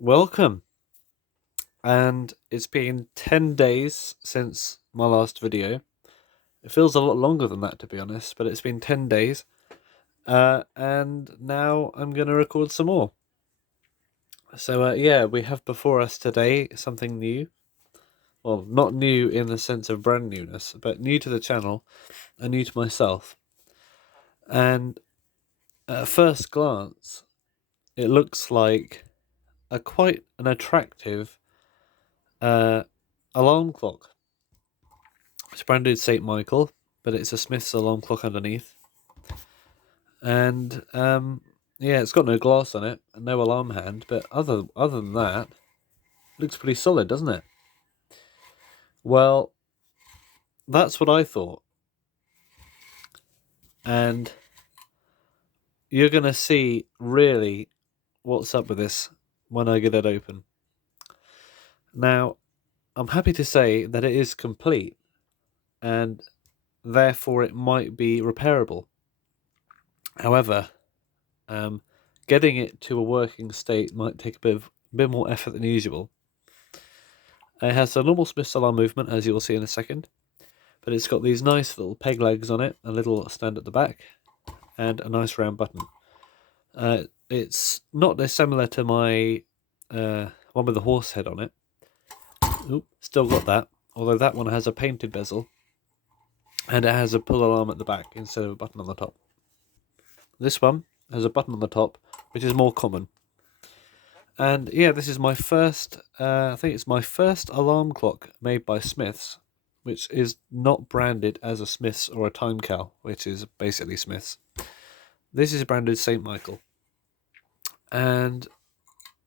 Welcome. And it's been 10 days since my last video. It feels a lot longer than that, to be honest, but it's been 10 days. And now I'm going to record some more. So, yeah, we have before us today something new. Well, not new in the sense of brand newness, but new to the channel and new to myself. And at first glance, it looks like quite an attractive alarm clock. It's branded St. Michael, but it's a Smith's alarm clock underneath. And yeah, it's got no glass on it and no alarm hand, but other than that, it looks pretty solid, doesn't it? Well, that's what I thought. And you're going to see really what's up with this when I get it open. Now, I'm happy to say that it is complete and therefore it might be repairable. However, getting it to a working state might take a bit more effort than usual. It has a normal Smith's alarm movement, as you'll see in a second, but it's got these nice little peg legs on it, a little stand at the back, and a nice round button. It's not dissimilar to my one with the horse head on it. Oop, still got that, although that one has a painted bezel, and it has a pull alarm at the back instead of a button on the top. This one has a button on the top, which is more common. And yeah, this is my first, I think it's my first alarm clock made by Smiths, which is not branded as a Smiths or a Time Cal, which is basically Smiths. This is branded St. Michael. And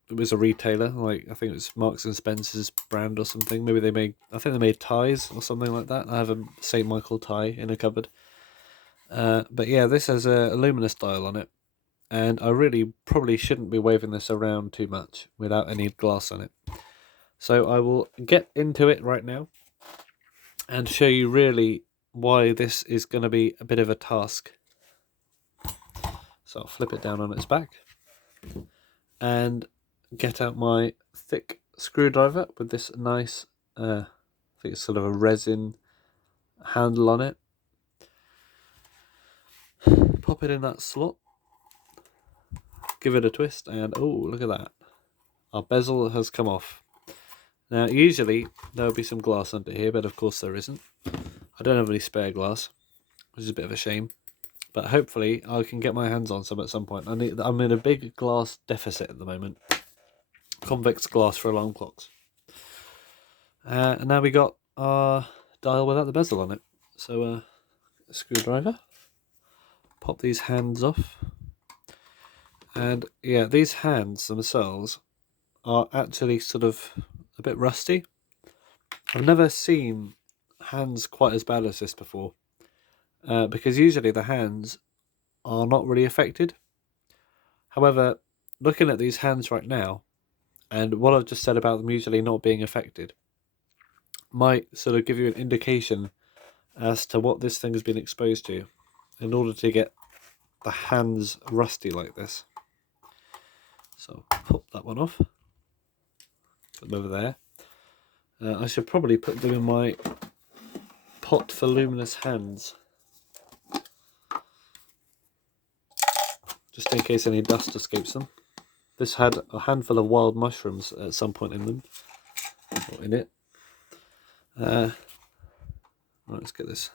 it was a retailer, like I think it was Marks and Spencer's brand or something. Maybe I think they made ties or something like that. I have a St. Michael tie in a cupboard. But yeah, this has a luminous dial on it. And I really probably shouldn't be waving this around too much without any glass on it. So I will get into it right now and show you really why this is going to be a bit of a task. So I'll flip it down on its back and get out my thick screwdriver with this nice, I think it's sort of a resin handle on it. Pop it in that slot. Give it a twist and oh, look at that. Our bezel has come off. Now, usually there would be some glass under here, but of course there isn't. I don't have any spare glass, which is a bit of a shame. But hopefully I can get my hands on some at some point. I'm in a big glass deficit at the moment. Convex glass for alarm clocks. And now we got our dial without the bezel on it. So, screwdriver. Pop these hands off. And yeah, these hands themselves are actually sort of a bit rusty. I've never seen hands quite as bad as this before. Because usually the hands are not really affected. However, looking at these hands right now, and what I've just said about them usually not being affected, might sort of give you an indication as to what this thing has been exposed to in order to get the hands rusty like this. So pop that one off, put them over there. I should probably put them in my pot for luminous hands, just in case any dust escapes them. This had a handful of wild mushrooms at some point in them, or in it. Right, let's get this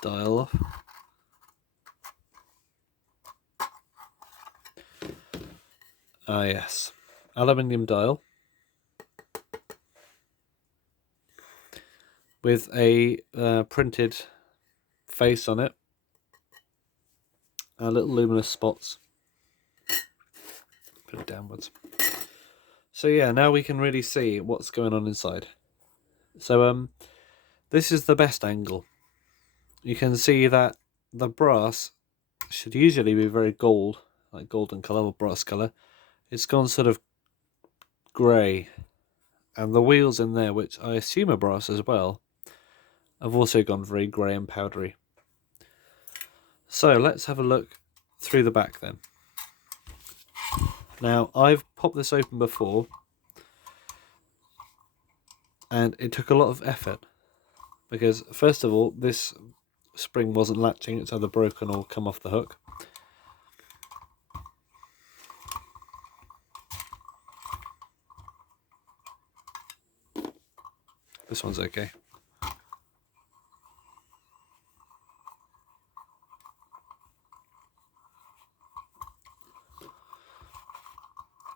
dial off. Ah yes, aluminium dial with a printed face on it, little luminous spots. Put it downwards. So yeah, now we can really see what's going on inside. So this is the best angle. You can see that the brass should usually be very gold, like golden colour or brass colour. It's gone sort of grey, and the wheels in there, which I assume are brass as well, have also gone very grey and powdery. So let's have a look through the back then. Now, I've popped this open before, and it took a lot of effort, because first of all, this spring wasn't latching, it's either broken or come off the hook. This one's okay.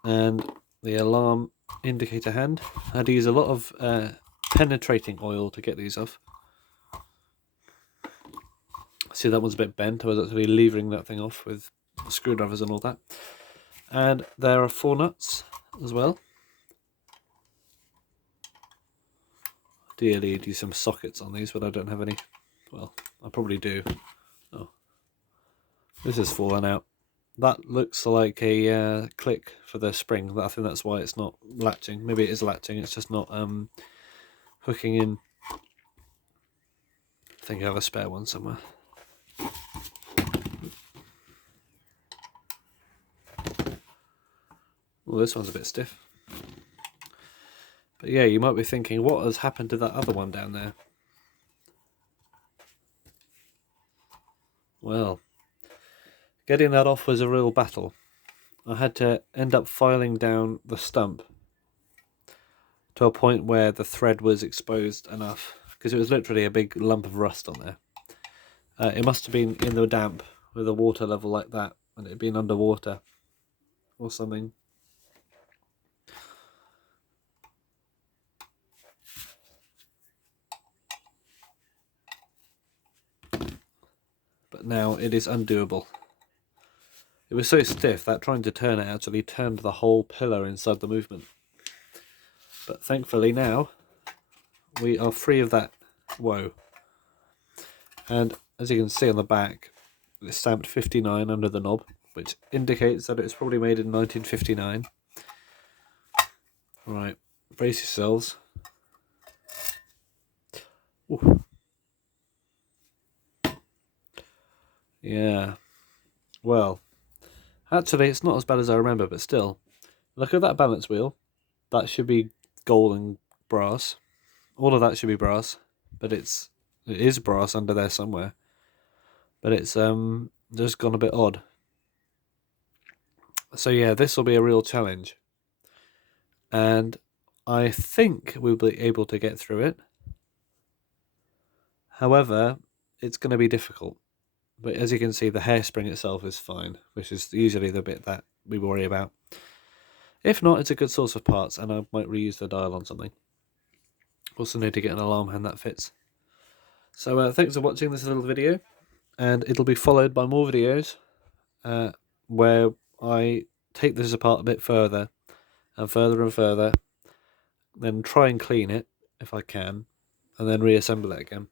And the alarm indicator hand. I had to use a lot of penetrating oil to get these off. See, that one's a bit bent. I was actually levering that thing off with screwdrivers and all that. And there are 4 nuts as well. Ideally, you'd use some sockets on these, but I don't have any. Well, I probably do. Oh, this has fallen out. That looks like a click for the spring. I think that's why it's not latching. Maybe it is latching, it's just not hooking in. I think I have a spare one somewhere. Well, this one's a bit stiff. But yeah, you might be thinking, what has happened to that other one down there? Well, getting that off was a real battle. I had to end up filing down the stump to a point where the thread was exposed enough, because it was literally a big lump of rust on there. It must have been in the damp with a water level like that, and it had been underwater or something. But now it is undoable. It was so stiff that trying to turn it actually turned the whole pillar inside the movement. But thankfully now we are free of that woe. And as you can see on the back, it's stamped 59 under the knob, which indicates that it was probably made in 1959. Right, brace yourselves. Ooh. Yeah, well, actually it's not as bad as I remember, but still, look at that balance wheel. That should be gold and brass. All of that should be brass, but it is brass under there somewhere. But it's just gone a bit odd. So yeah, this will be a real challenge. And I think we'll be able to get through it. However, it's going to be difficult. But as you can see, the hairspring itself is fine, which is usually the bit that we worry about. If not, it's a good source of parts, and I might reuse the dial on something. Also need to get an alarm hand that fits. So thanks for watching this little video, and it'll be followed by more videos where I take this apart a bit further and further and further, then try and clean it if I can, and then reassemble it again.